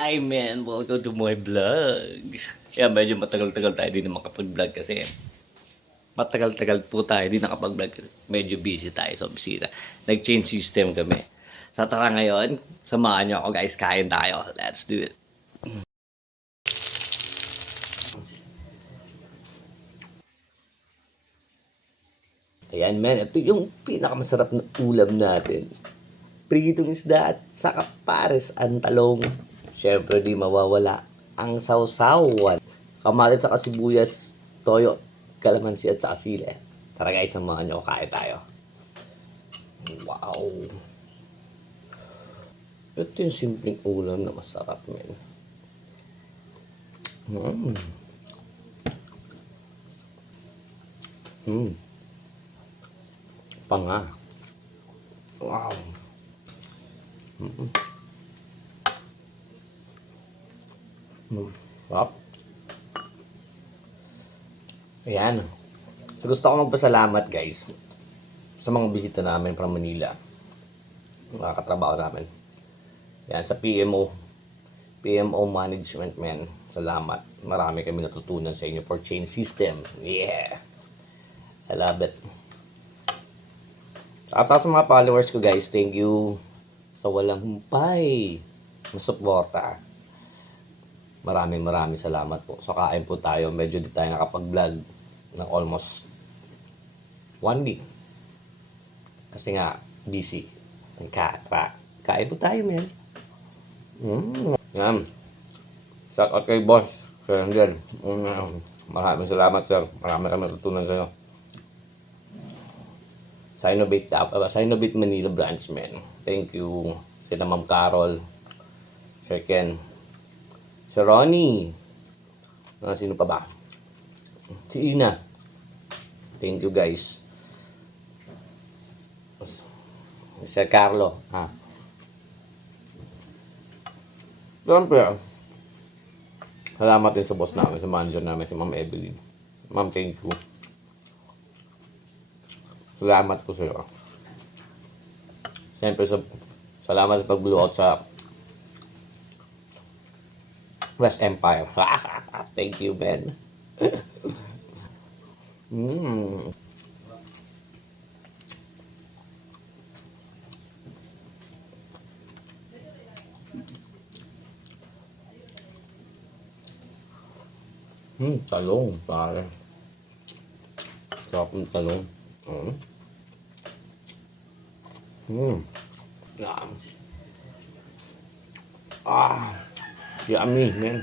Hi man, welcome to my vlog. Yeah, medyo matagal-tagal tayo din makapag-vlog kasi matagal-tagal po tayo din nakapag-vlog kasi medyo busy tayo sa opisina. Nag-change system kami. Sa tara ngayon, samahan niyo ako guys, kain tayo. Let's do it. Ayan man, ito yung pinakamasarap na ulam natin. Pritong isda at saka pares ang talong. Siyempre di mawawala ang sausawan. Kamatis sa sibuyas, toyo, kalamansi at saka sili. Tara guys, samahan nyo, kain tayo. Wow! Ito yung simpleng ulam na masarap, men. Mm. Mm. Panga. Wow! Mm. Sarap. Ayan. So gusto ko magpasalamat guys sa mga bisita namin from Manila. Mga katrabaho namin. Yan, sa PMO Management, men. Salamat. Marami kami natutunan sa inyo for change system. Yeah. I love it. At sa mga followers ko guys, thank you sa walang humpay na suporta. Maraming salamat po. So kain po tayo. Medyo di tayo nakapag-vlog ng almost 1 week. Kasi nga, busy. Kain po tayo, men. Yan. Shout out kay boss. Sir Angel. Maraming salamat, sir. Marami kami natutunan sa'yo. Sinovate Manila branch, men. Thank you. Sina Ma'am Carol. Sir Ken. Sir Ronnie. Sino pa ba? Si Ina. Thank you, guys. Sir Carlo. Siyempre, salamat din sa boss namin, sa manager namin, si Ma'am Evelyn. Ma'am, thank you. Salamat po sa'yo. Siyempre, salamat sa pag-blow out sa West Empire. Thank you, Ben. Talong, pare. Sarap ng talong. Yummy, man.